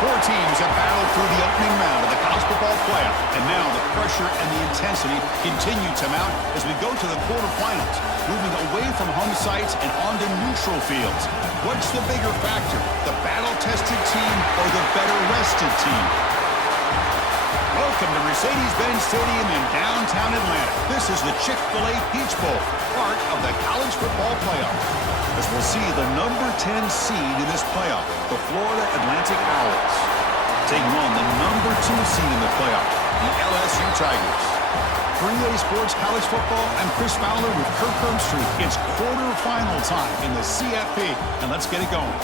Four teams have battled through the opening round of the college football playoff, and now the pressure and the intensity continue to mount as we go to the quarterfinals, moving away from home sites and onto neutral fields. What's the bigger factor, the battle-tested team or the better-rested team? Welcome to Mercedes-Benz Stadium in downtown Atlanta. This is the Chick-fil-A Peach Bowl, part of the college football playoff. As we'll see the number 10 seed in this playoff, the Florida Atlantic Owls, taking on the number 2 seed in the playoff, the LSU Tigers. For EA Sports College Football, I'm Chris Fowler with Kirk Herbstreit. It's quarterfinal time in the CFP, and let's get it going.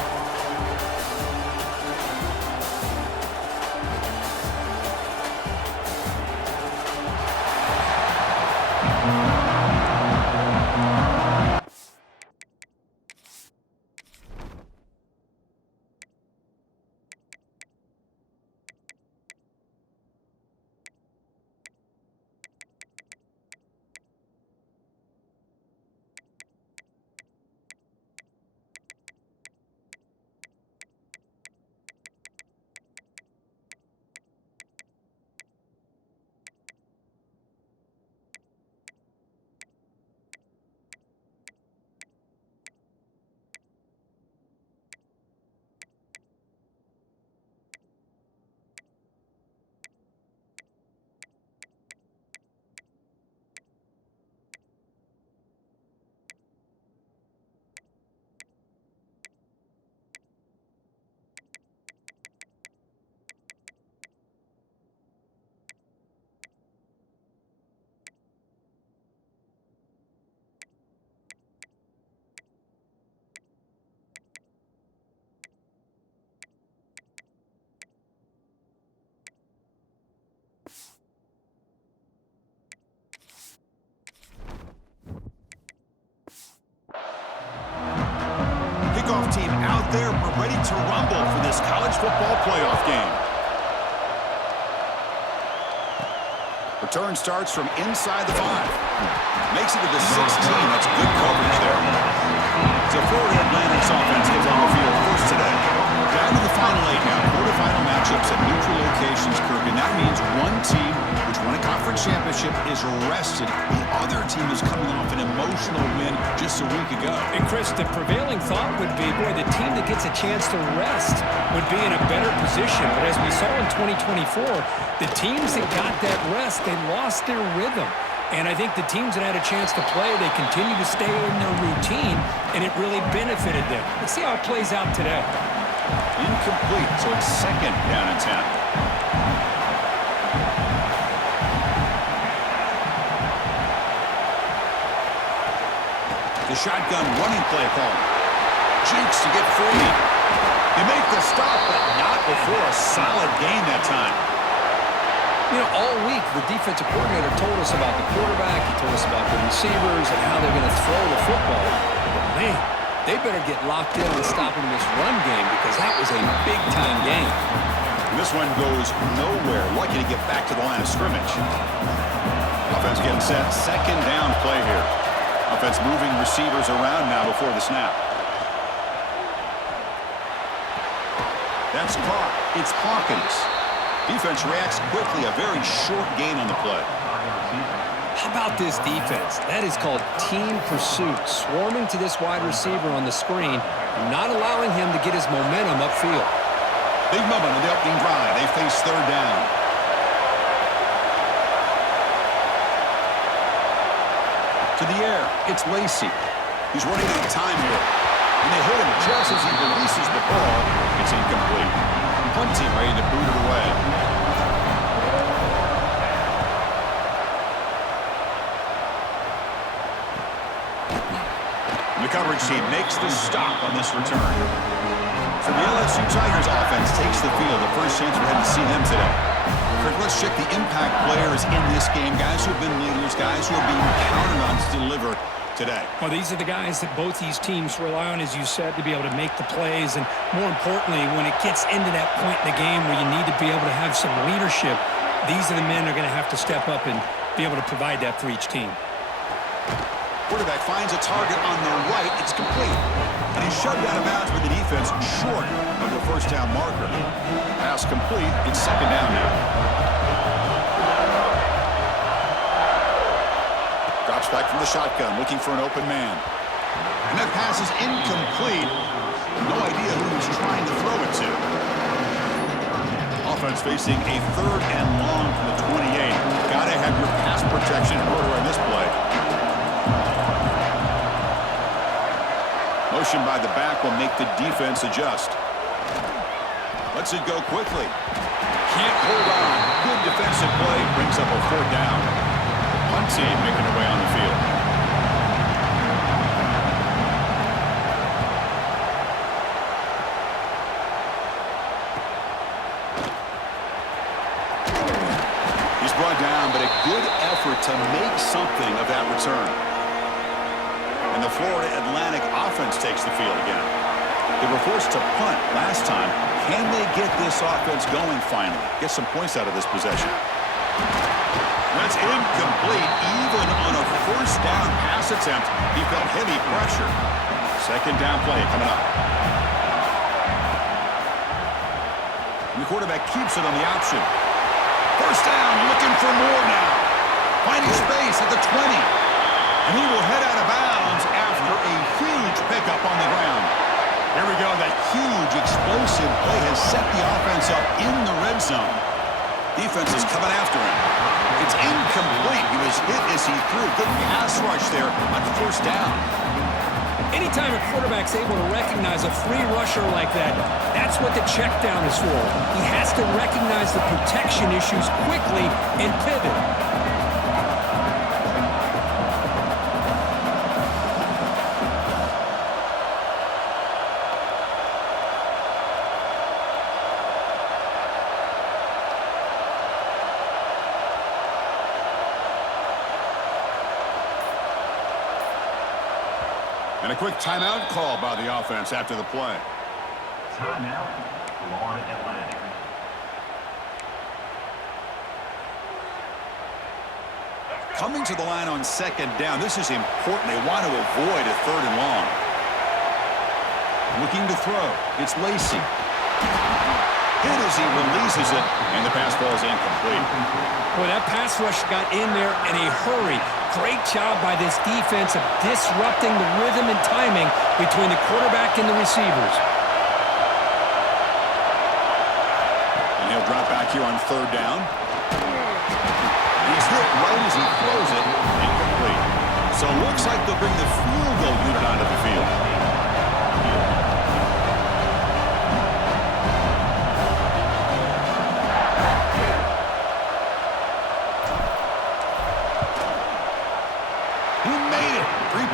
Team out there, we're ready to rumble for this college football playoff game. Return starts from inside the 5. Makes it to the 16. That's good coverage there. So Florida Atlantic's offense gets on the field first today. Down to the final 8 now. Quarterfinal matchups at neutral locations, Kirk, and that means one team which won a conference championship is rested. The other team is coming off an emotional win just a week ago. And Chris, the prevailing thought would be, boy, the team that gets a chance to rest would be in a better position. But as we saw in 2024, the teams that got that rest, they lost their rhythm. And I think the teams that had a chance to play, they continue to stay in their routine, and it really benefited them. Let's see how it plays out today. Incomplete, so it's second down and 10. The shotgun running play call. Cheeks to get free. They make the stop, but not before a solid gain that time. You know, all week, the defensive coordinator told us about the quarterback. He told us about the receivers and how they're going to throw the football. But, man, they better get locked in on stopping this run game because that was a big-time game. And this one goes nowhere. Lucky to get back to the line of scrimmage. Offense getting set. Second down play here. Offense moving receivers around now before the snap. That's caught. It's Hawkins. Defense reacts quickly. A very short gain on the play. How about this defense? That is called team pursuit. Swarming to this wide receiver on the screen, not allowing him to get his momentum upfield. Big moment on the opening drive. They face third down. To the air. It's Lacey. He's running out of time here. And they hit him just as he releases the ball. It's incomplete. Punt team ready to boot it away. The coverage team makes the stop on this return. So the LSU Tigers offense takes the field. The first chance we had to see them today. Kirk, let's check the impact players in this game. Guys who have been leaders, guys who are being counted on to deliver today. Well, these are the guys that both these teams rely on, as you said, to be able to make the plays. And more importantly, when it gets into that point in the game where you need to be able to have some leadership, these are the men that are going to have to step up and be able to provide that for each team. Quarterback finds a target on the right. It's complete. And he's shoved out of bounds with the defense short of the first down marker. Pass complete. It's second down now. Drops back from the shotgun, looking for an open man. And that pass is incomplete. No idea who he's trying to throw it to. Offense facing a third and long from the 28. Got to have your pass protection in order on this play. Motion by the back will make the defense adjust. Lets it go quickly. Can't hold on. Good defensive play. Brings up a fourth down. Punt team making their way on the field. He's brought down, but a good effort to make something of that return. And the Florida Atlantic offense takes the field again. They were forced to punt last time. Can they get this offense going finally? Get some points out of this possession. That's incomplete. Even on a first down pass attempt, he felt heavy pressure. Second down play coming up. And the quarterback keeps it on the option. First down, looking for more now. Finding space at the 20. And he will head out of bounds after a huge pickup on the ground. Here we go. That huge explosive play has set the offense up in the red zone. Defense is coming after him. It's incomplete. He was hit as he threw. Good pass rush there on first down. Anytime a quarterback's able to recognize a free rusher like that, that's what the check down is for. He has to recognize the protection issues quickly and pivot. And a quick timeout call by the offense after the play. Timeout, Florida Atlantic. Coming to the line on second down. This is important. They want to avoid a third and long. Looking to throw. It's Lacey. Hit as he releases it, and the pass ball is incomplete. Boy, that pass rush got in there in a hurry. Great job by this defense of disrupting the rhythm and timing between the quarterback and the receivers. And he'll drop back here on third down. He's hit right as he throws it. Incomplete. So it looks like they'll bring the field goal unit onto the field.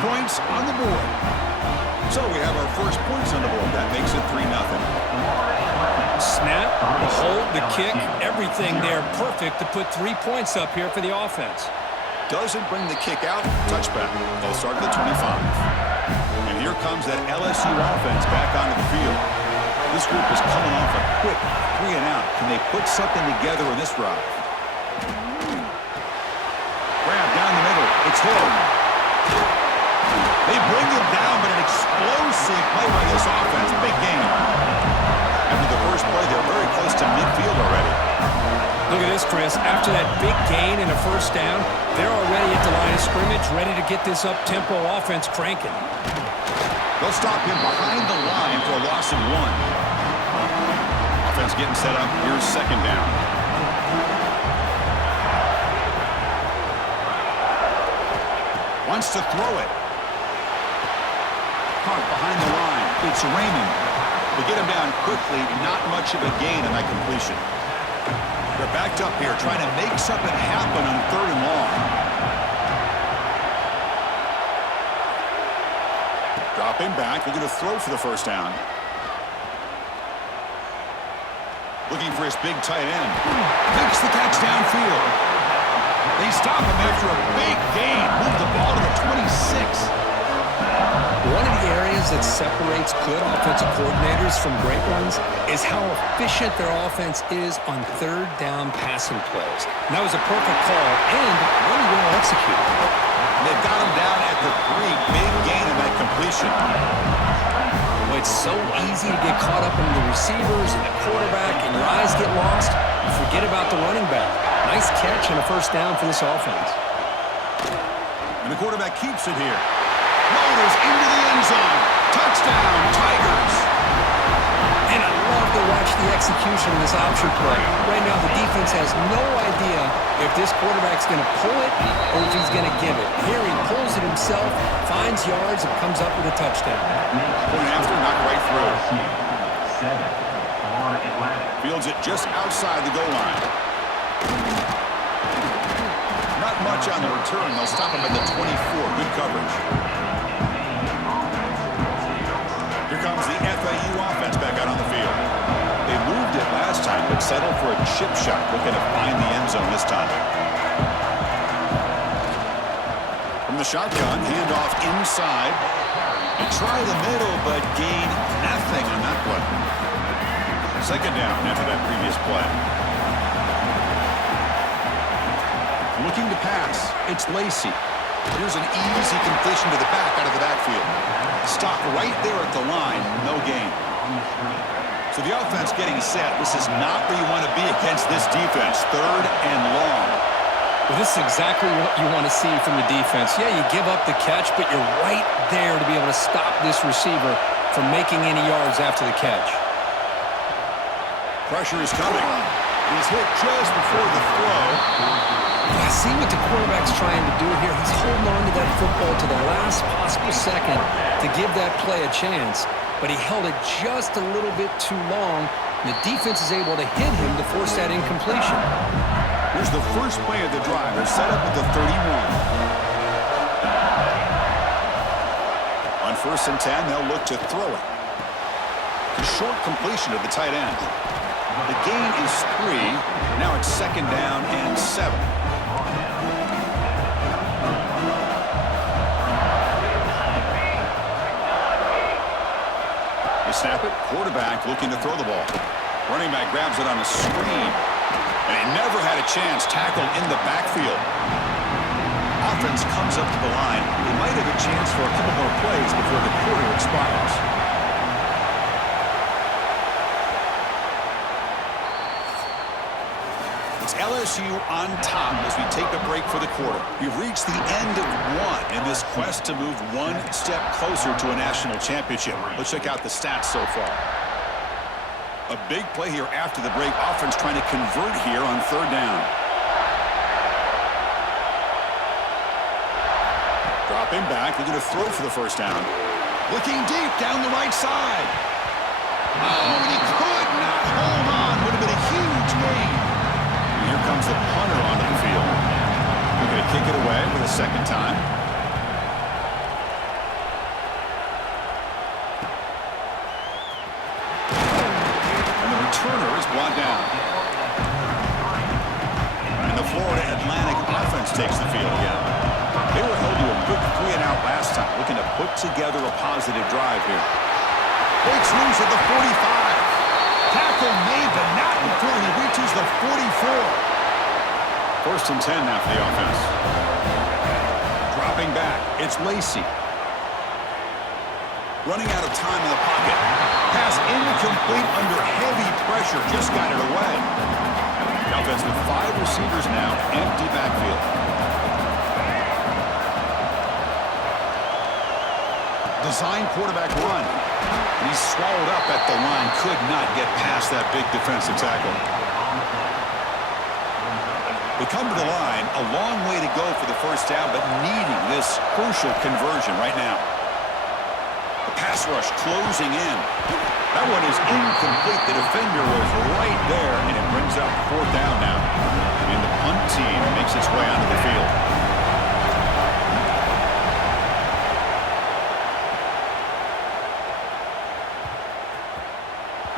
Points on the board. So we have our first points on the board. That makes it 3-0. Snap, the hold, the kick, everything there perfect to put 3 points up here for the offense. Doesn't bring the kick out. Touchback. They'll start at the 25. And here comes that LSU offense back onto the field. This group is coming off a quick 3 and out. Can they put something together in this drive? Grab down the middle. It's Hill. They bring him down, but an explosive play by this offense. Big game. After the first play, they're very close to midfield already. Look at this, Chris. After that big gain and a first down, they're already at the line of scrimmage, ready to get this up-tempo offense cranking. They'll stop him behind the line for a loss of 1. Offense getting set up. Here's second down. Wants to throw it. Caught behind the line. It's Raymond. They get him down quickly. Not much of a gain on that completion. They're backed up here trying to make something happen on third and long. Dropping back. They're going to throw for the first down. Looking for his big tight end. Makes the catch downfield. They stop him after a big gain. Move the ball to the 26. One of the areas that separates good offensive coordinators from great ones is how efficient their offense is on third down passing plays. And that was a perfect call and really well executed. They've got him down at the 3. Big gain in that completion. Boy, It's so easy to get caught up in the receivers and the quarterback, and your eyes get lost. You forget about the running back. Nice catch and a first down for this offense. And the quarterback keeps it here. Motors into the end zone. Touchdown, Tigers. And I love to watch the execution of this option play. Right now, the defense has no idea if this quarterback's going to pull it or if he's going to give it. Here he pulls it himself, finds yards, and comes up with a touchdown. Point after, knocked right through. 7, Florida Atlantic. Fields it just outside the goal line. Not much on the return. They'll stop him at the 24. Good coverage. Here comes the FAU offense back out on the field. They moved it last time, but settled for a chip shot, looking to find the end zone this time. From the shotgun, handoff inside. They try the middle, but gain nothing on that play. Second down after that previous play. Looking to pass. It's Lacey. Here's an easy completion to the back out of the backfield. Stop right there at the line. No gain. So the offense getting set. This is not where you want to be against this defense. Third and long. Well, this is exactly what you want to see from the defense. Yeah, you give up the catch, but you're right there to be able to stop this receiver from making any yards after the catch. Pressure is coming. He's hit just before the throw. I see what the quarterback's trying to do here. He's holding on to that football to the last possible second to give that play a chance, but he held it just a little bit too long, and the defense is able to hit him to force that incompletion. Here's the first play of the drive. They're set up at the 31. On 1st and 10, they'll look to throw it. A short completion of the tight end. The gain is 3. Now it's 2nd down and 7. They snap it. Quarterback looking to throw the ball. Running back grabs it on a screen. And he never had a chance. Tackled in the backfield. Offense comes up to the line. They might have a chance for a couple more plays before the quarter expires. It's LSU on top as we take a break for the quarter. We've reached the end of one in this quest to move one step closer to a national championship. Let's check out the stats so far. A big play here after the break. Offense trying to convert here on 3rd down. Dropping back. They're going to throw for the first down. Looking deep down the right side. Oh, and he could not hold on. Would have been a huge gain. And here comes the punter onto the field. They're going to kick it away for the 2nd time. Turner is brought down. And the Florida Atlantic offense takes the field again. They were held to a good 3-and-out last time, looking to put together a positive drive here. Breaks loose at the 45. Tackle made, but not before he reaches the 44. 1st and 10 now for the offense. Dropping back, it's Lacey. Running out of time in the pocket. Pass incomplete under heavy pressure. Just got it away. The offense with 5 receivers now. Empty backfield. Design quarterback run. And he's swallowed up at the line. Could not get past that big defensive tackle. They come to the line. A long way to go for the first down, but needing this crucial conversion right now. Pass rush closing in. That one is incomplete. The defender was right there, and it brings up 4th down now. And the punt team makes its way onto the field.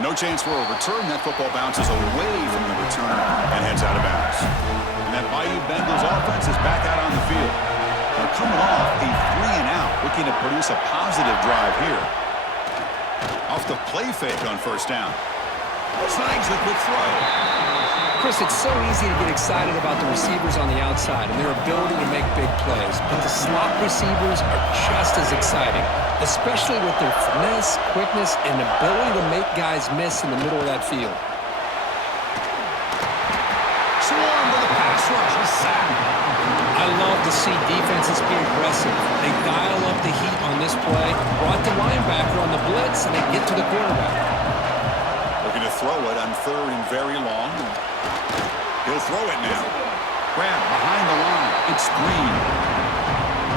No chance for a return. That football bounces away from the returner and heads out of bounds. And that Bayou Bengals offense is back out on the field. They're coming off a 3-and-out, looking to produce a positive drive here. Off the play fake on 1st down. Snags the quick throw. Chris, it's so easy to get excited about the receivers on the outside and their ability to make big plays, but the slot receivers are just as exciting, especially with their finesse, quickness, and ability to make guys miss in the middle of that field. Swarm to the pass rush. He's sacked. I love to see defenses be aggressive. They dial up the heat on this play, brought the linebacker on the blitz, and they get to the quarterback. Looking to throw it on 3rd and very long. He'll throw it now. Grab behind the line. It's Green.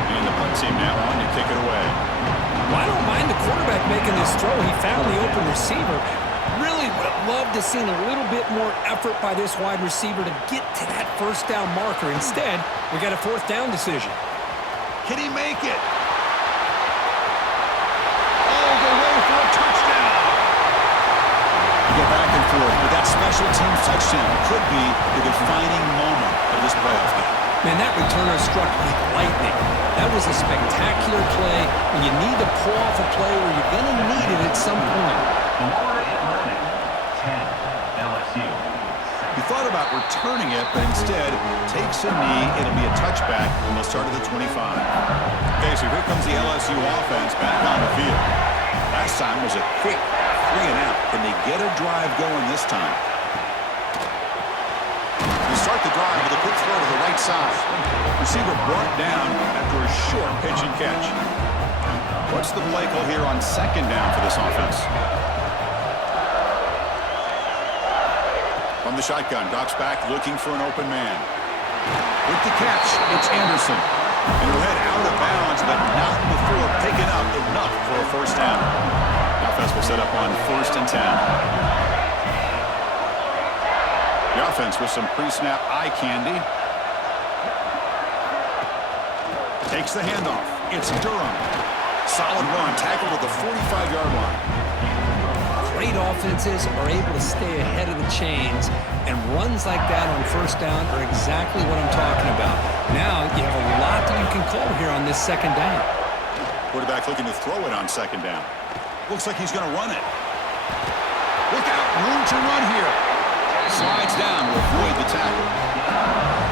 And the punt team now on to kick it away. Well, I don't mind the quarterback making this throw. He found the open receiver. Really would have loved to seen a little bit more effort by this wide receiver to get to that first down marker. Instead, we got a 4th down decision. Can he make it? All the way for a touchdown. Go back and forth, but that special teams touchdown could be the defining moment of this playoff game. Man, that returner struck like lightning. That was a spectacular play when you need to pull off a play where you're going to need it at some point. Florida Atlantic, 10, LSU. He thought about returning it, but instead takes a knee. It'll be a touchback, and they'll start at the 25. Okay, so here comes the LSU offense back on the field. Last time was a quick 3 and out. Can they get a drive going this time? They start the drive with a quick throw to the right side. Receiver brought down after a short pitch and catch. What's the play call here on 2nd down for this offense? From the shotgun, drops back looking for an open man. With the catch, it's Anderson. And he'll head out of bounds, but not before picking up enough for a 1st down. Offense will set up on 1st and 10. The offense with some pre-snap eye candy. Takes the handoff. It's Durham. Solid run, tackled at the 45-yard line. Great offenses are able to stay ahead of the chains, and runs like that on 1st down are exactly what I'm talking about. Now you have a lot that you can call here on this 2nd down. Quarterback looking to throw it on 2nd down. Looks like he's going to run it. Look out, room to run here. Slides down to avoid the tackle.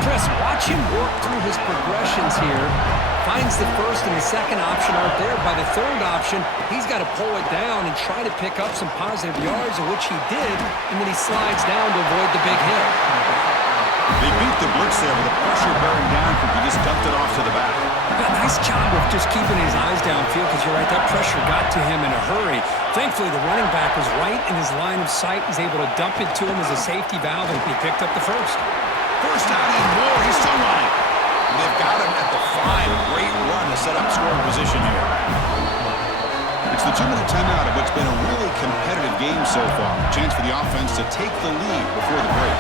Chris, watch him work through his progressions here. Finds the 1st and the 2nd option aren't there. By the 3rd option, he's got to pull it down and try to pick up some positive yards, of which he did, and then he slides down to avoid the big hit. They beat the blitz there with the pressure bearing down from he just dumped it off to the back. Yeah, nice job of just keeping his eyes downfield, because you're right, that pressure got to him in a hurry. Thankfully, the running back was right in his line of sight. He's able to dump it to him as a safety valve, and he picked up the 1st. 1st down and more. He's still running. And they've got him at the 5. Great run to set up scoring position here. It's the 2-minute timeout of what's been a really competitive game so far. Chance for the offense to take the lead before the break.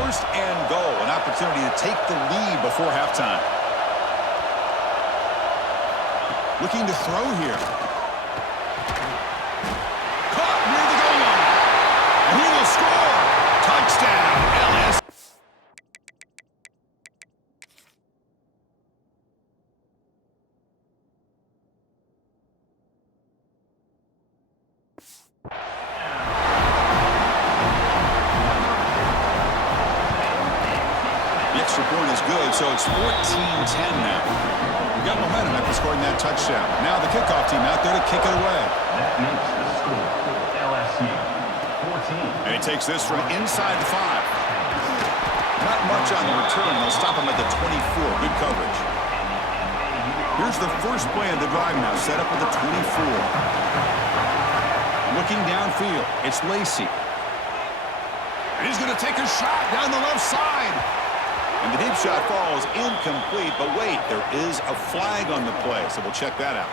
1st and goal, an opportunity to take the lead before halftime. Looking to throw here. Caught near the goal line. And he will score. Touchdown, LSU. The extra point is good, so it's 14-10 now. We got momentum after scoring that touchdown. Now the kickoff team out there to kick it away. That makes the score LSU 14. And he takes this from inside the 5. Not much on the return. They'll stop him at the 24. Good coverage. Here's the first play of the drive now, set up at the 24. Looking downfield, it's Lacey. And he's going to take a shot down the left side. And the deep shot falls incomplete, but wait, there is a flag on the play, so we'll check that out.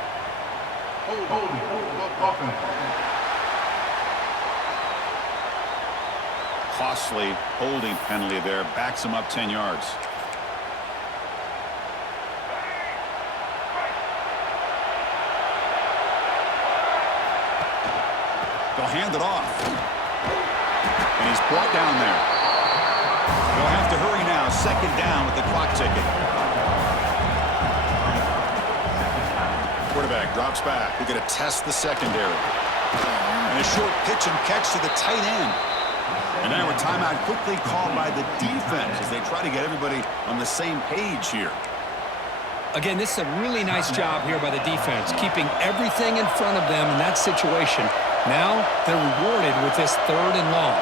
Costly holding penalty there, backs him up 10 yards. They'll hand it off. And he's brought down there. They'll have to hurry now. 2nd down with the clock ticking. Quarterback drops back. We're going to test the secondary. And a short pitch and catch to the tight end. And now a timeout quickly called by the defense as they try to get everybody on the same page here. Again, this is a really nice job here by the defense, keeping everything in front of them in that situation. Now they're rewarded with this 3rd and long.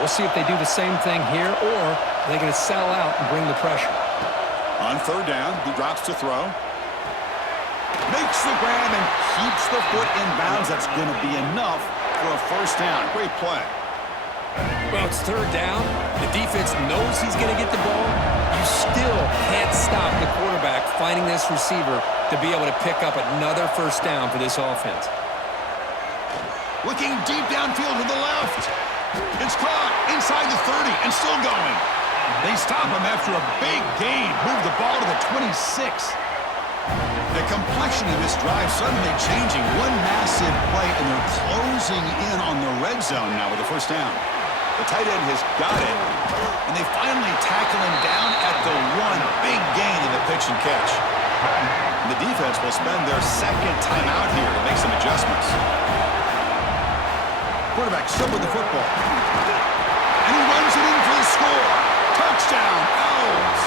We'll see if they do the same thing here, or are they going to sell out and bring the pressure. On 3rd down, he drops to throw. Makes the grab and keeps the foot in bounds. That's going to be enough for a 1st down. Great play. Well, it's 3rd down. The defense knows he's going to get the ball. You still can't stop the quarterback finding this receiver to be able to pick up another 1st down for this offense. Looking deep downfield to the left. It's caught inside the 30 and still going. They stop him after a big gain. Move the ball to the 26. The complexion of this drive suddenly changing. One massive play, and they're closing in on the red zone now with the 1st down. The tight end has got it, and they finally tackle him down at the 1. Big gain in the pitch and catch. And the defense will spend their 2nd timeout here to make some adjustments. Quarterback still with the football. And he runs it in for the score. Touchdown, Owls.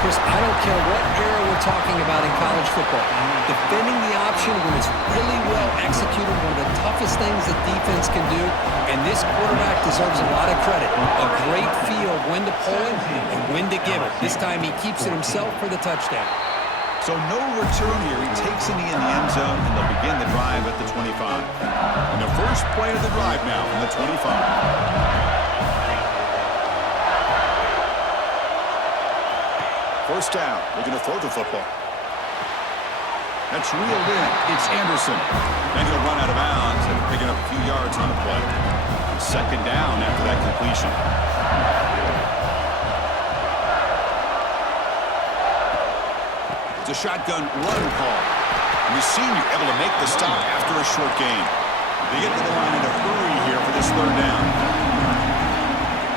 Chris, I don't care what era we're talking about in college football. Defending the option when it's really well executed, one of the toughest things that defense can do, and this quarterback deserves a lot of credit. A great feel of when to pull it and when to give it. This time he keeps it himself for the touchdown. So no return here. He takes it in the end zone, and they'll begin the drive at the 25. And the first play of the drive now from the 25. 1st down. They're going to throw the football. That's reeled in. It's Anderson. And he'll run out of bounds and picking up a few yards on the play. 2nd down after that completion. It's a shotgun run call. And the senior able to make the stop after a short gain. They get to the line in a hurry here for this 3rd down.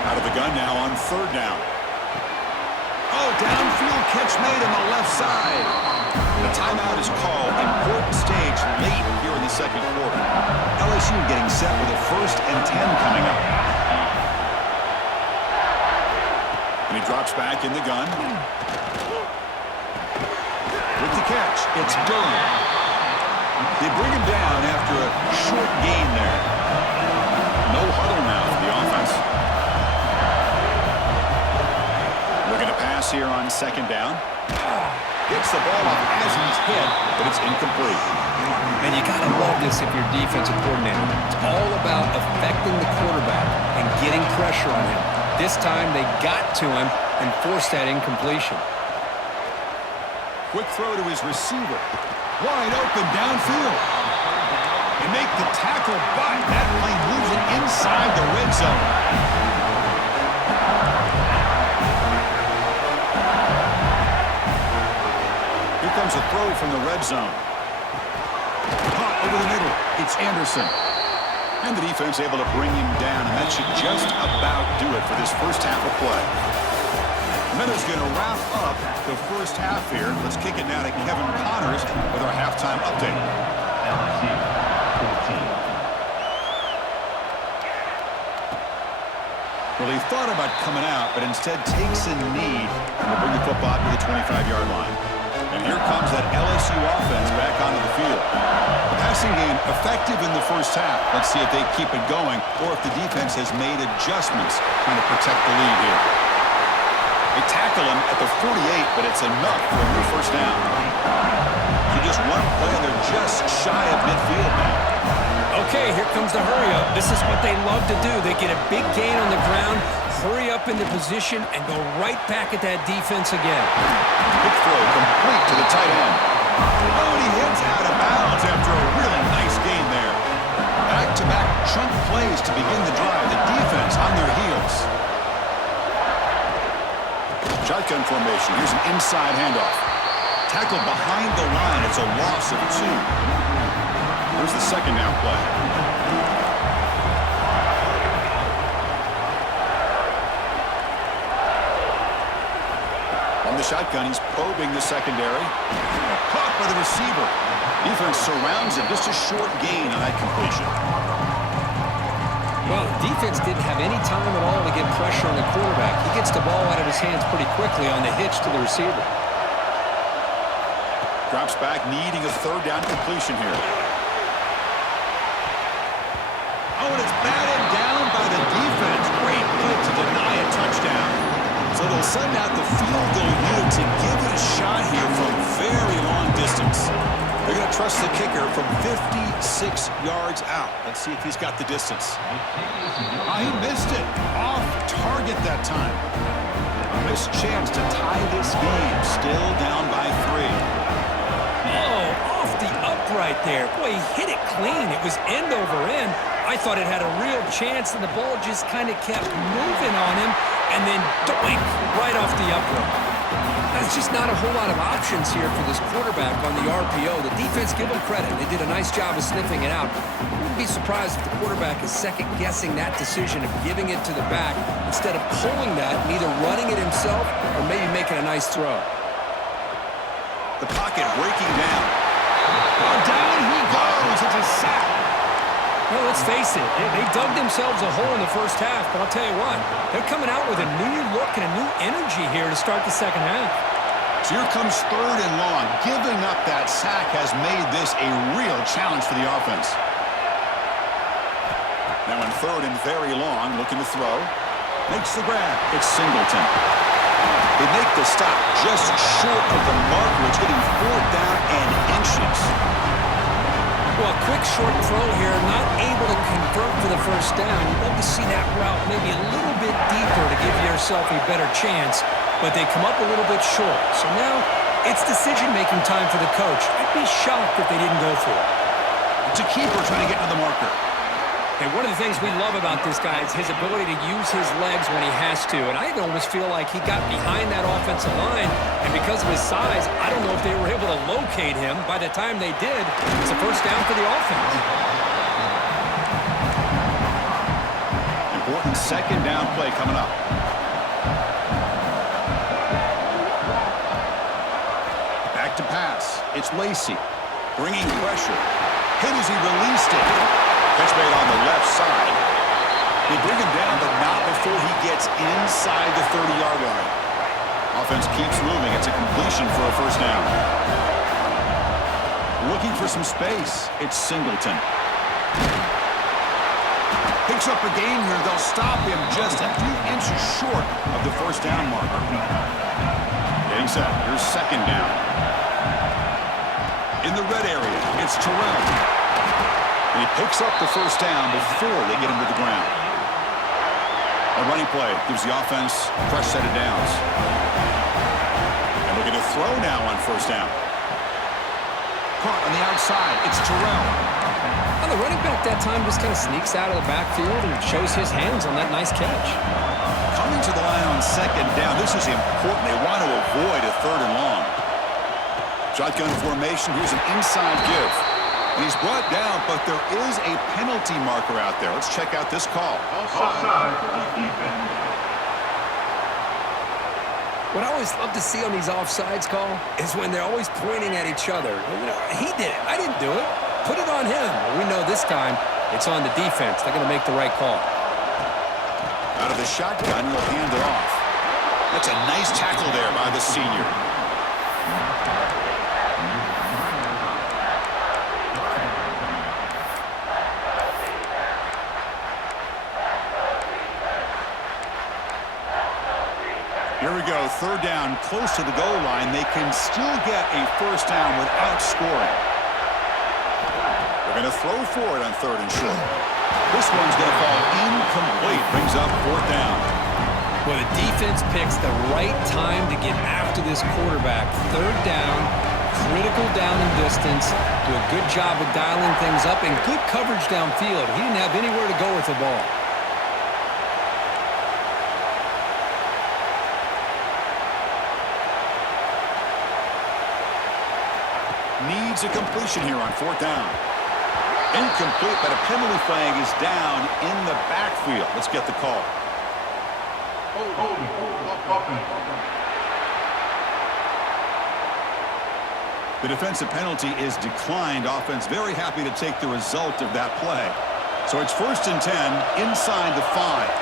Out of the gun now on 3rd down. Oh, downfield catch made on the left side. The timeout is called. Important stage late here in the 2nd quarter. LSU getting set with a 1st and 10 coming up. And he drops back in the gun. With the catch, it's Durham. They bring him down after a short gain there. No huddle now for the offense. Looking to pass here on 2nd down. Gets the ball off as he's hit, but it's incomplete. And you got to love this if you're defensive coordinator. It's all about affecting the quarterback and getting pressure on him. This time they got to him and forced that incompletion. Quick throw to his receiver. Wide open downfield. They make the tackle, but that plane moves it inside the red zone. Here comes a throw from the red zone. Caught over the middle. It's Anderson. And the defense able to bring him down, and that should just about do it for this 1st half of play. Miller's going to wrap up the 1st half here. Let's kick it now to Kevin Connors with our halftime update. LSU 14. Well, he thought about coming out, but instead takes a knee and will bring the football to the 25-yard line. And here comes that LSU offense back onto the field. The passing game effective in the 1st half. Let's see if they keep it going or if the defense has made adjustments trying to protect the lead here. They tackle him at the 48, but it's enough for a new 1st down. So just one play, and they're just shy of midfield now. Okay, here comes the hurry up. This is what they love to do. They get a big gain on the ground, hurry up into position, and go right back at that defense again. Big throw complete to the tight end. Oh, and he hits out of bounds after a really nice gain there. Back-to-back chunk plays to begin the drive. The defense on their heels. Shotgun formation. Here's an inside handoff. Tackled behind the line. It's a loss of 2. Here's the 2nd down play. On the shotgun, he's probing the secondary. Caught by the receiver. Defense surrounds him. Just a short gain on that completion. Well, the defense didn't have any time at all to get pressure on the quarterback. He gets the ball out of his hands pretty quickly on the hitch to the receiver. Drops back, needing a third down completion here. Oh, and it's batted down by the defense. Great play to deny a touchdown. So they'll send out the field goal unit to give it a shot here from very long distance. They're going to trust the kicker from 56 yards out. Let's see if he's got the distance. He missed it. Off target that time. A missed chance to tie this game. Still down by 3. Oh, off the upright there. Boy, he hit it clean. It was end over end. I thought it had a real chance, and the ball just kind of kept moving on him, and then doink, right off the upright. There's just not a whole lot of options here for this quarterback on the RPO. The defense, give them credit. They did a nice job of sniffing it out. Wouldn't be surprised if the quarterback is second-guessing that decision of giving it to the back instead of pulling that and either running it himself or maybe making a nice throw. The pocket breaking down. Oh, down he goes. It's a sack. Well, let's face it, they dug themselves a hole in the first half, but I'll tell you what, they're coming out with a new look and a new energy here to start the second half. So here comes third and long. Giving up that sack has made this a real challenge for the offense. Now in third and very long, looking to throw. Makes the grab. It's Singleton. They make the stop just short of the mark, which getting 4th down and inches. Well, a quick short throw here, not able to convert for the first down. You'd love to see that route maybe a little bit deeper to give yourself a better chance, but they come up a little bit short. So now it's decision-making time for the coach. I'd be shocked if they didn't go for it. It's a keeper trying to get to the marker. And one of the things we love about this guy is his ability to use his legs when he has to. And I almost feel like he got behind that offensive line, and because of his size, I don't know if they were able to locate him. By the time they did, it's a first down for the offense. Important second down play coming up. Back to pass. It's Lacey bringing pressure. Hit as he released it. Catch made on the left side. They bring him down, but not before he gets inside the 30-yard line. Offense keeps moving. It's a completion for a first down. Looking for some space. It's Singleton. Picks up a gain here. They'll stop him just a few inches short of the first down marker. Getting set. Here's second down. In the red area, it's Terrell. And he picks up the first down before they get him to the ground. A running play gives the offense a fresh set of downs. And looking to throw now on first down. Caught on the outside. It's Terrell. Well, the running back that time just kind of sneaks out of the backfield and shows his hands on that nice catch. Coming to the line on second down. This is important. They want to avoid a third and long. Shotgun formation. Here's an inside give. And he's brought down, but there is a penalty marker out there. Let's check out this call. Offside. Defense. What I always love to see on these offsides call is when they're always pointing at each other. You know, he did it. I didn't do it. Put it on him. We know this time it's on the defense. They're going to make the right call. Out of the shotgun, he'll hand it off. That's a nice tackle there by the senior. Here we go, third down, close to the goal line. They can still get a first down without scoring. They're going to throw for it on third and short. This one's going to fall incomplete. Brings up fourth down. Well, the defense picks the right time to get after this quarterback. Third down, critical down and distance. Do a good job of dialing things up and good coverage downfield. He didn't have anywhere to go with the ball. Needs a completion here on fourth down. Incomplete, but a penalty flag is down in the backfield. Let's get the call. The defensive penalty is declined. Offense very happy to take the result of that play. So it's 1st and 10 inside the 5.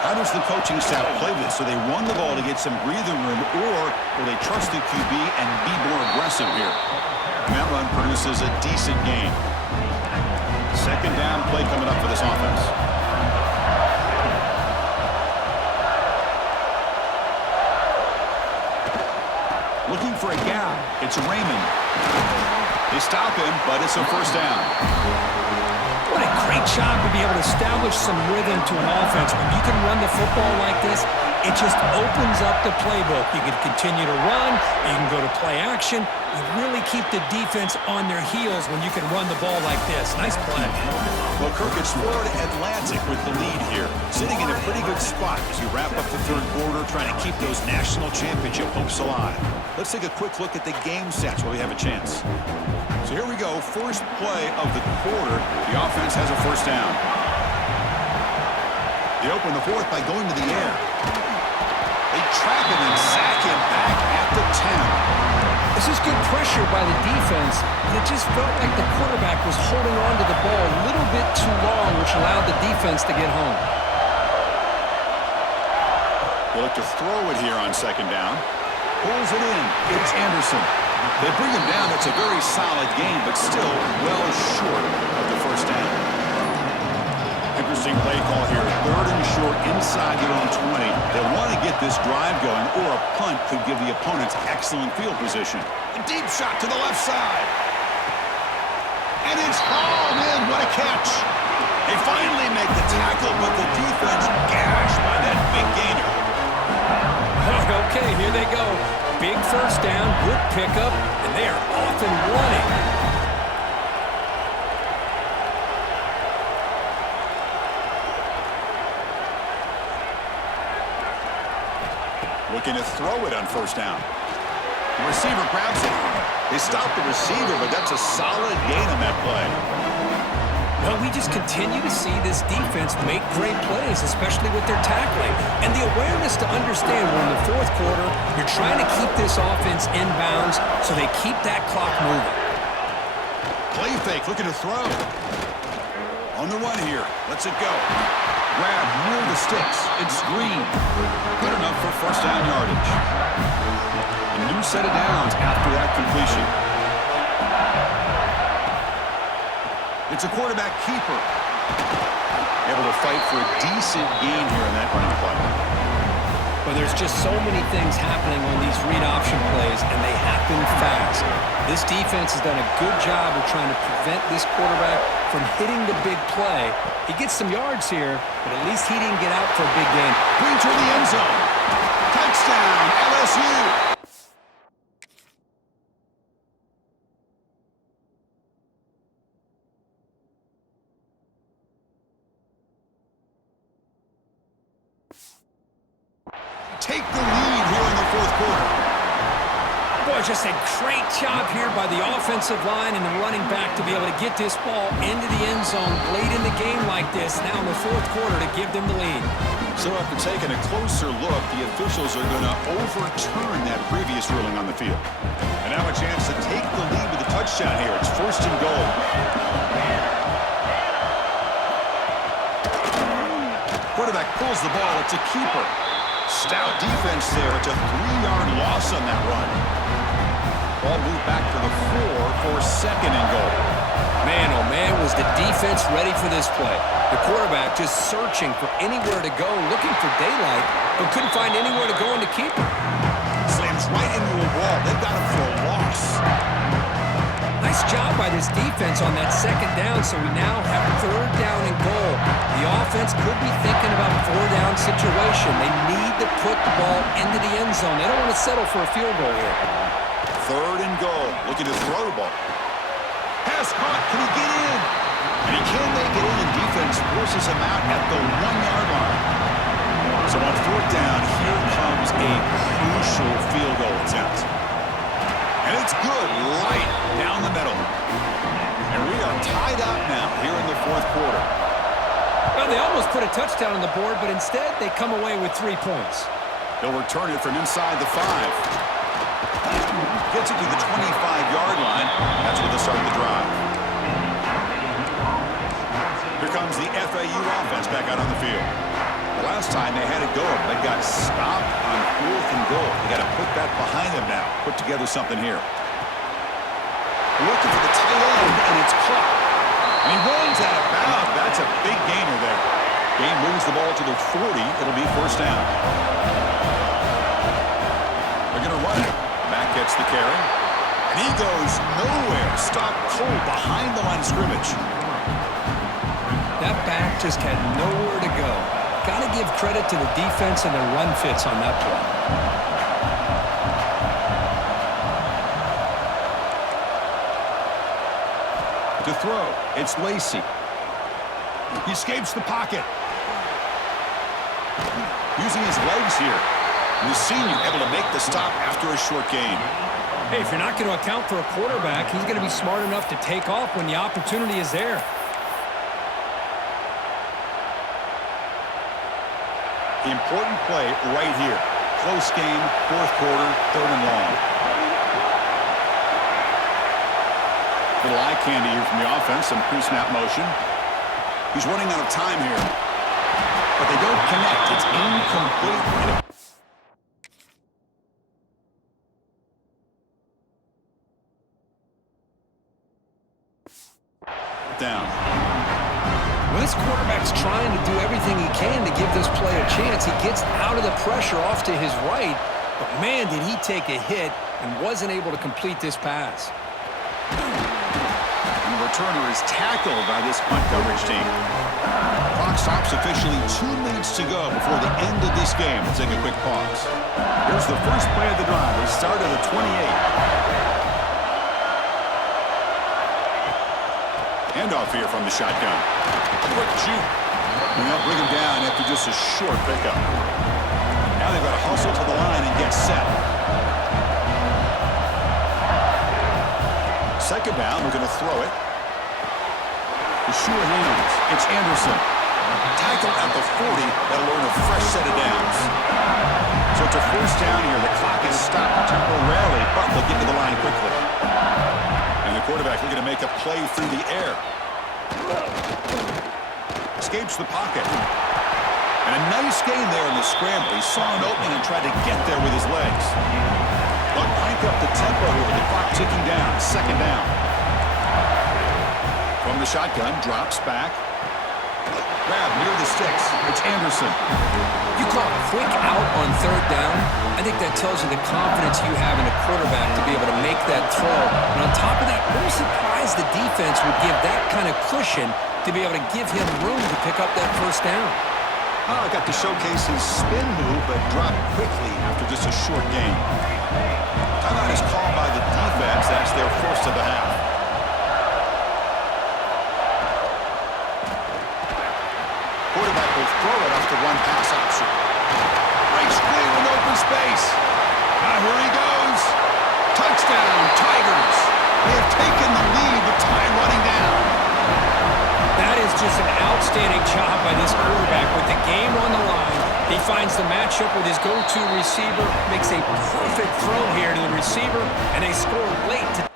How does the coaching staff play this? So they run the ball to get some breathing room, or will they trust the QB and be more aggressive here? And that run produces a decent gain. 2nd down play coming up for this offense. Looking for a gap. It's Raymond. They stop him, but it's a 1st down. What a great job to be able to establish some rhythm to an offense. When you can run the football like this, it just opens up the playbook. You can continue to run. You can go to play action. You really keep the defense on their heels when you can run the ball like this. Nice play. Well, Kirk, it's Florida Atlantic with the lead here. Sitting in a pretty good spot as you wrap up the 3rd quarter, trying to keep those national championship hopes alive. Let's take a quick look at the game stats while we have a chance. So here we go, first play of the quarter. The offense has a 1st down. They open the 4th by going to the air. They trap him and sack him back at the 10. This is good pressure by the defense, but it just felt like the quarterback was holding on to the ball a little bit too long, which allowed the defense to get home. They look to throw it here on 2nd down. Pulls it in. It's Anderson. They bring him down. It's a very solid game, but still well short of the 1st down. Interesting play call here. 3rd and short inside their own 20. They want to get this drive going, or a punt could give the opponents excellent field position. A deep shot to the left side. And it's hauled in. What a catch. They finally make the tackle, but the defense gashed by that big gainer. Okay, here they go. Big 1st down, good pickup, and they are off and running. Looking to throw it on 1st down. The receiver grabs it. They stop the receiver, but that's a solid gain on that play. Well, we just continue to see this defense make great plays, especially with their tackling. And the awareness to understand we're in the 4th quarter, you're trying to keep this offense in bounds so they keep that clock moving. Play fake, looking to throw. On the run here, lets it go. Grab near the sticks. It's Green. Good enough for 1st down yardage. A new set of downs after that completion. It's a quarterback keeper. Able to fight for a decent gain here in that running play. But there's just so many things happening on these read option plays, and they happen fast. This defense has done a good job of trying to prevent this quarterback from hitting the big play. He gets some yards here, but at least he didn't get out for a big gain. Bring to the end zone. Touchdown, LSU. Take the lead here in the 4th quarter. Boy, just a great job here by the offensive line and the running back to be able to get this ball into the end zone late in the game like this, now in the 4th quarter, to give them the lead. So after taking a closer look, the officials are going to overturn that previous ruling on the field. And now a chance to take the lead with a touchdown here. It's 1st and goal. Quarterback pulls the ball. It's a keeper. Stout defense there. It's a 3-yard loss on that run. Ball moved back to the 4 for 2nd and goal. Man, oh man, was the defense ready for this play. The quarterback just searching for anywhere to go, looking for daylight, but couldn't find anywhere to go in the keeper. Slams right into a wall. They've got him for a loss. Nice job by this defense on that 2nd down, so we now have 3rd down and goal. The offense could be thinking about a 4-down situation. They need to put the ball into the end zone. They don't want to settle for a field goal here. 3rd and goal. Looking to throw the ball. Pass caught. Can he get in? And he can make it in, and defense forces him out at the 1-yard line. So on 4th down, here comes a crucial field goal attempt. And it's good, right down the middle. And we are tied up now here in the 4th quarter. Well, they almost put a touchdown on the board, but instead they come away with 3 points. They'll return it from inside the 5. Gets it to the 25-yard line. That's where they start the drive. Here comes the FAU offense back out on the field. The last time they had it going, they got stopped on 4th and goal. They got to put that behind them now. Put together something here. Looking for the tight end, and it's caught. And he runs out of bounds. That's a big gainer there. Game moves the ball to the 40. It'll be first down. They're going to run it. Mack gets the carry. And he goes nowhere. Stopped cold behind the line of scrimmage. That back just had nowhere to go. Got to give credit to the defense and their run fits on that play. To throw, it's Lacey. He escapes the pocket. Using his legs here. The senior able to make the stop after a short gain. Hey, if you're not going to account for a quarterback, he's going to be smart enough to take off when the opportunity is there. Important play right here. Close game, 4th quarter, 3rd and long. Little eye candy here from the offense, some pre-snap motion. He's running out of time here. But they don't connect. It's incomplete. Down. Well, this quarterback's trying to do everything he can to give this play a chance. He gets out of the pressure off to his right, but man, did he take a hit and wasn't able to complete this pass. And the returner is tackled by this punt coverage team. Clock stops officially 2 minutes to go before the end of this game. We'll take a quick pause. Here's the first play of the drive. They start at the 28. Handoff here from the shotgun. Quick shoot. And they'll bring him down after just a short pickup. Now they've got to hustle to the line and get set. Second down, we're going to throw it. The sure hands. It's Anderson. Tackled at the 40. That'll earn a fresh set of downs. So it's a first down here. The clock is stopped temporarily, but they'll get to the line quickly. And the quarterback looking to make a play through the air. Escapes the pocket. And a nice gain there in the scramble. He saw an opening and tried to get there with his legs. They'll crank up the tempo here with the clock ticking down. Second down. From the shotgun, drops back. Grab near the sticks. It's Anderson. You call a quick out on 3rd down. I think that tells you the confidence you have in a quarterback to be able to make that throw. And on top of that, we're surprised the defense would give that kind of cushion to be able to give him room to pick up that first down. Oh, got to showcase his spin move, but dropped quickly after just a short gain. Timeout is called by the defense. That's their first of the half. Quarterback will throw it off the one-pass option. Breaks clear in open space. Now here he goes. Touchdown, Tigers. They have taken the lead with time running down. That is just an outstanding job by this quarterback with the game on the line. He finds the matchup with his go-to receiver, makes a perfect throw here to the receiver, and they score late to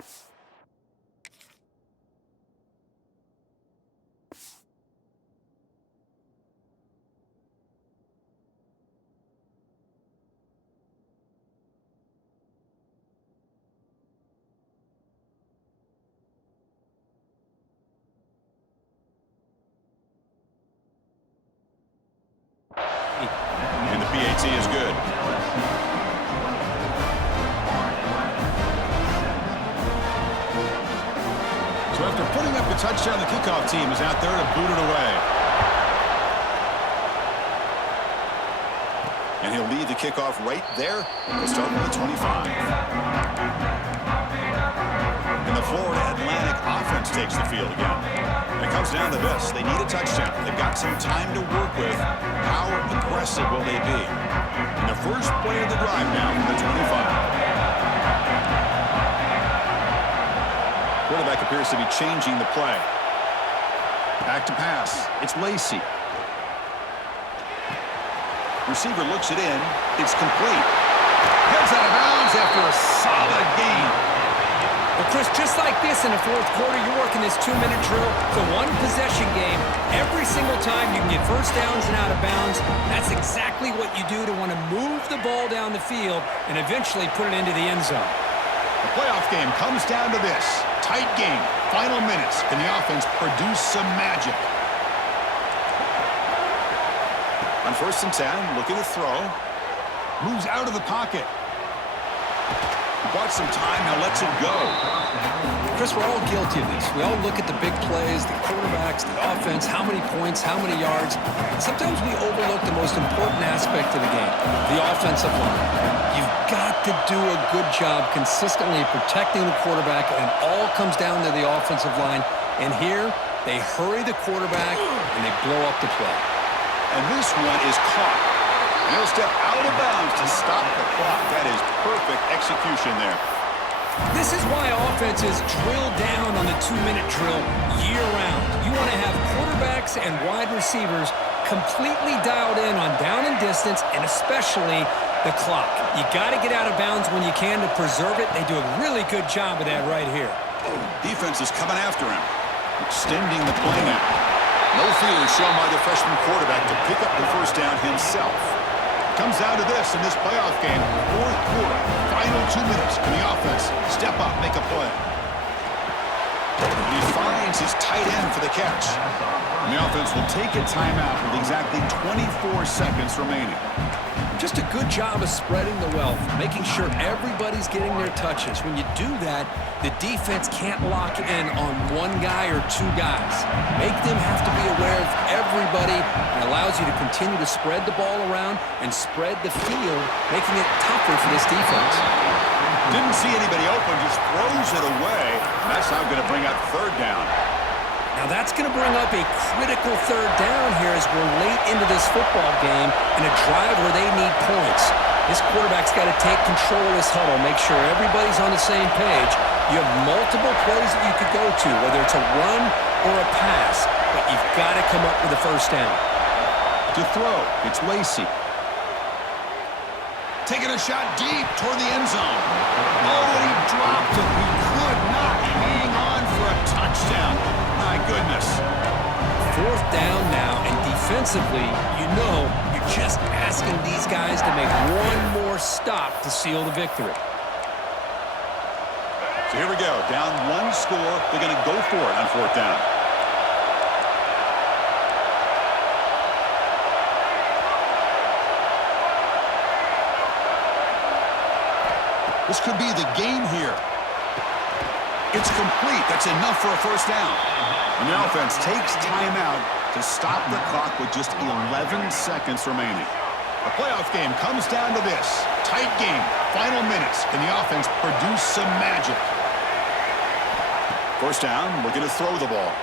and the PAT is good. So after putting up a touchdown, the kickoff team is out there to boot it away. And he'll lead the kickoff right there. He'll start with the 25. And the Florida Atlantic offense takes the field again. And it comes down to this. They need a touchdown. They've got some time to work with. How aggressive will they be? And the first play of the drive now from the 25. Quarterback appears to be changing the play. Back to pass. It's Lacey. Receiver looks it in. It's complete. Gets out of bounds after a solid gain. Well, Chris, just like this in the fourth quarter, you're working this 2-minute drill. It's a one-possession game. Every single time you can get first downs and out of bounds. That's exactly what you do to want to move the ball down the field and eventually put it into the end zone. The playoff game comes down to this. Tight game. Final minutes. Can the offense produce some magic? On 1st and 10, looking to throw. Moves out of the pocket. Bought some time, now lets it go. Chris, we're all guilty of this. We all look at the big plays, the quarterbacks, the offense, how many points, how many yards. Sometimes we overlook the most important aspect of the game, the offensive line. You've got to do a good job consistently protecting the quarterback, and it all comes down to the offensive line. And here, they hurry the quarterback, and they blow up the play. And this one is caught. He'll step out of bounds to stop the clock. That is perfect execution there. This is why offenses drill down on the 2-minute drill year-round. You want to have quarterbacks and wide receivers completely dialed in on down and distance, and especially the clock. You got to get out of bounds when you can to preserve it. They do a really good job of that right here. Defense is coming after him, extending the play now. No fear shown by the freshman quarterback to pick up the first down himself. Comes down to this in this playoff game. Fourth quarter, final 2 minutes. Can the offense step up, make a play? He finds his tight end for the catch. And the offense will take a timeout with exactly 24 seconds remaining. Just a good job of spreading the wealth, making sure everybody's getting their touches. When you do that, the defense can't lock in on one guy or two guys. Make them have to be aware of everybody, and allows you to continue to spread the ball around and spread the field, making it tougher for this defense. Didn't see anybody open, just throws it away. That's now going to bring up third down. Now that's going to bring up a critical third down here as we're late into this football game in a drive where they need points. This quarterback's got to take control of this huddle, make sure everybody's on the same page. You have multiple plays that you could go to, whether it's a run or a pass, but you've got to come up with a first down. To throw, it's Lacey. Taking a shot deep toward the end zone. Oh, he dropped it. He could not hang on for a touchdown. My goodness. Fourth down now, and defensively, you know you're just asking these guys to make one more stop to seal the victory. So here we go. Down one score. They're going to go for it on fourth down. This could be the game here. It's complete. That's enough for a first down. And the offense takes timeout to stop the clock with just 11 seconds remaining. The playoff game comes down to this. Tight game. Final minutes. Can the offense produce some magic? First down, looking to throw the ball.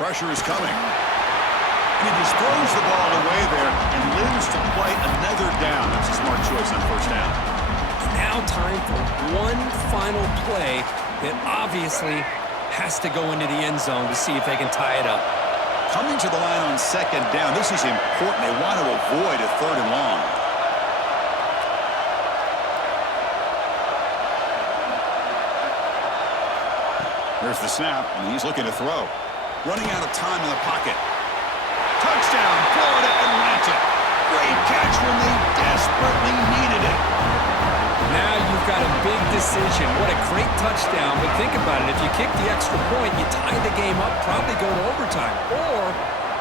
Pressure is coming. And he just throws the ball away there and lives to play another down. That's a smart choice on first down. Now time for one final play that obviously has to go into the end zone to see if they can tie it up. Coming to the line on second down, this is important. They want to avoid a third and long. There's the snap, and he's looking to throw. Running out of time in the pocket. Touchdown, Florida Atlantic. Great catch when they desperately needed it. Now you've got a big decision. What a great touchdown. But think about it. If you kick the extra point, you tie the game up, probably go to overtime. Or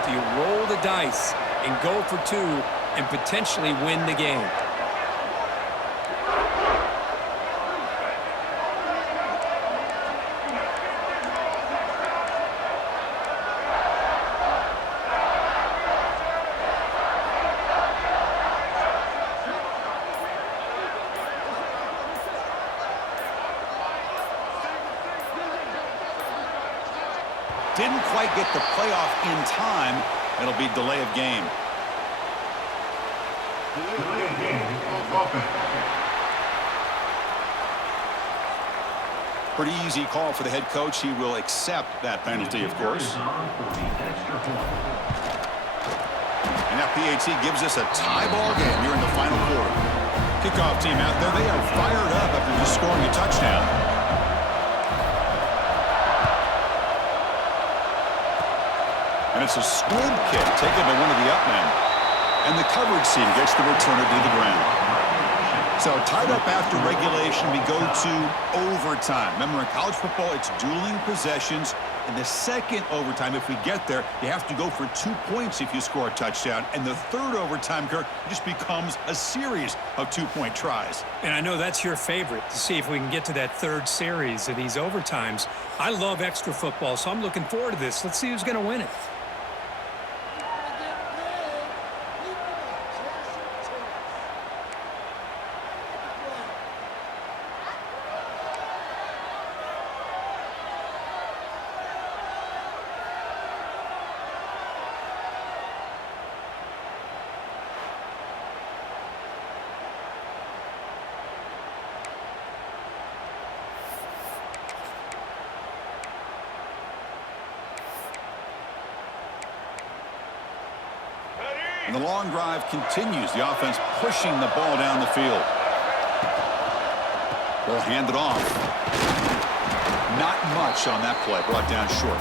do you roll the dice and go for two and potentially win the game? Didn't quite get the playoff in time. It'll be delay of game. Delay of game. Offense. Pretty easy call for the head coach. He will accept that penalty, of course. And that PAT gives us a tie ball game here in the final quarter. Kickoff team out there. They are fired up after just scoring a touchdown. And it's a squib kick taken by one of the up men. And the coverage team gets the returner to the ground. So tied up after regulation, we go to overtime. Remember, in college football, it's dueling possessions. In the second overtime, if we get there, you have to go for 2 points if you score a touchdown. And the third overtime, Kirk, just becomes a series of 2-point tries. And I know that's your favorite, to see if we can get to that third series of these overtimes. I love extra football, so I'm looking forward to this. Let's see who's going to win it. And the long drive continues. The offense pushing the ball down the field. Ball handed off. Not much on that play. Brought down short.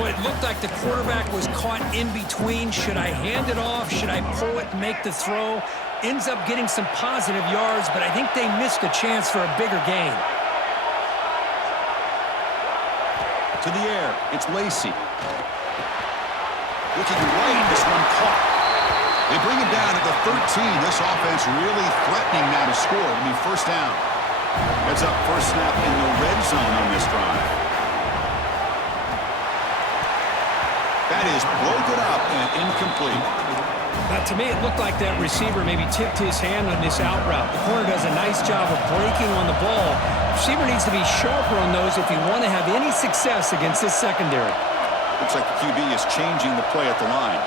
Well, it looked like the quarterback was caught in between. Should I hand it off? Should I pull it and make the throw? Ends up getting some positive yards, but I think they missed a chance for a bigger gain. To the air. It's Lacey. Looking right, this one caught. They bring him down at the 13. This offense really threatening now to score. It'll be first down. Heads up, first snap in the red zone on this drive. That is broken up and incomplete. Now, to me, it looked like that receiver maybe tipped his hand on this out route. The corner does a nice job of breaking on the ball. The receiver needs to be sharper on those if you want to have any success against this secondary. Looks like the QB is changing the play at the line.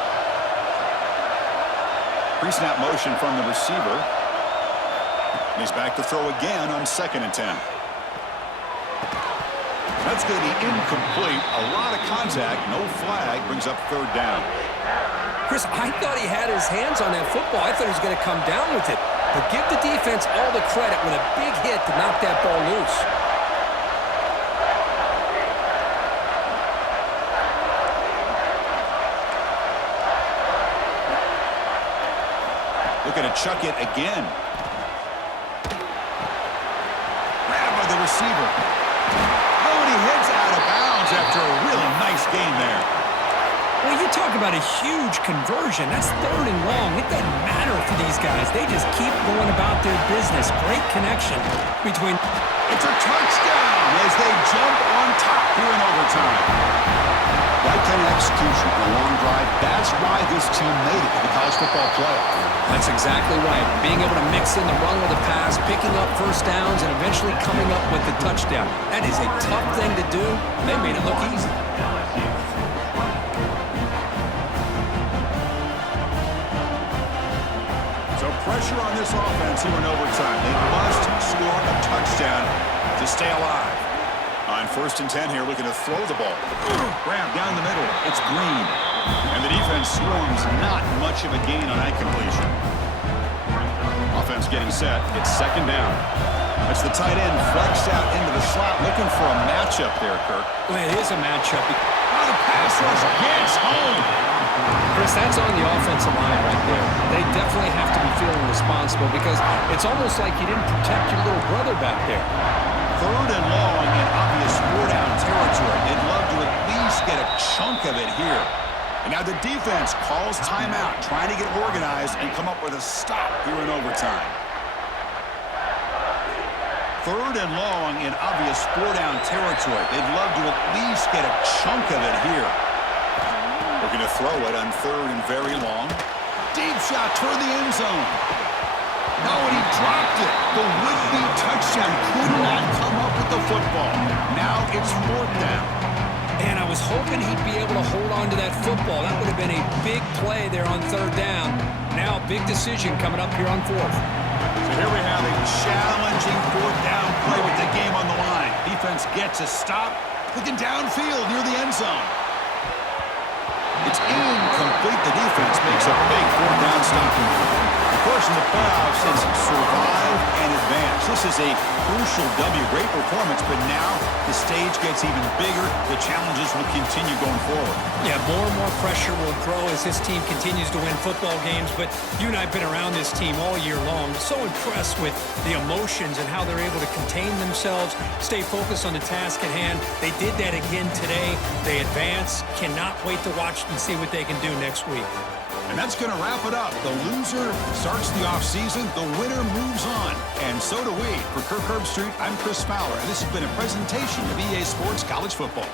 Pre-snap motion from the receiver. And he's back to throw again on 2nd and 10. That's going to be incomplete. A lot of contact. No flag. Brings up 3rd down. Chris, I thought he had his hands on that football. I thought he was going to come down with it. But give the defense all the credit with a big hit to knock that ball loose. Looking to chuck it again. Grabbed by the receiver. Oh, and he heads out of bounds after a really nice gain there. Well, you talk about a huge conversion. That's 3rd and long. It doesn't matter for these guys. They just keep going about their business. Great connection between... It's a touchdown as they jump on top here in overtime. That kind of execution on a long drive, that's why this team made it to the college football playoff. That's exactly right. Being able to mix in the run with the pass, picking up first downs, and eventually coming up with the touchdown. That is a tough thing to do. They made it look easy. So pressure on this offense here in overtime. They must score a touchdown to stay alive. On 1st and 10 here, looking to throw the ball. Grab down the middle. It's Green. And the defense swarms. Not much of a gain on that completion. Offense getting set. It's 2nd down. That's the tight end flexed out into the slot, looking for a matchup there, Kirk. Well, it is a matchup. Oh, the pass rush gets home. Chris, that's on the offensive line right there. They definitely have to be feeling responsible because it's almost like you didn't protect your little brother back there. 3rd and long in obvious 4-down territory. They'd love to at least get a chunk of it here. And now the defense calls timeout, trying to get organized and come up with a stop here in overtime. 3rd and long in obvious 4-down territory. They'd love to at least get a chunk of it here. Looking to throw it on 3rd and very long. Deep shot toward the end zone. No, and he dropped it. The would-be touchdown could not come up with the football. Now it's 4th down. And I was hoping he'd be able to hold on to that football. That would have been a big play there on 3rd down. Now big decision coming up here on 4th. So here we have a challenging 4th down play with the game on the line. Defense gets a stop, looking downfield near the end zone. It's incomplete. The defense makes a big 4th down stop. Of course, in the playoffs, it's survive and advance. This This is a crucial W. Great performance, but now the stage gets even bigger. The challenges will continue going forward. Yeah, more and more pressure will grow as this team continues to win football games. But you and I have been around this team all year long. So impressed with the emotions and how they're able to contain themselves, stay focused on the task at hand. They did that again today. They advance. Cannot wait to watch and see what they can do next week. And that's going to wrap it up. The loser starts the offseason. The winner moves on. And so do we. For Kirk Herbstreit, I'm Chris Fowler. And this has been a presentation of EA Sports College Football.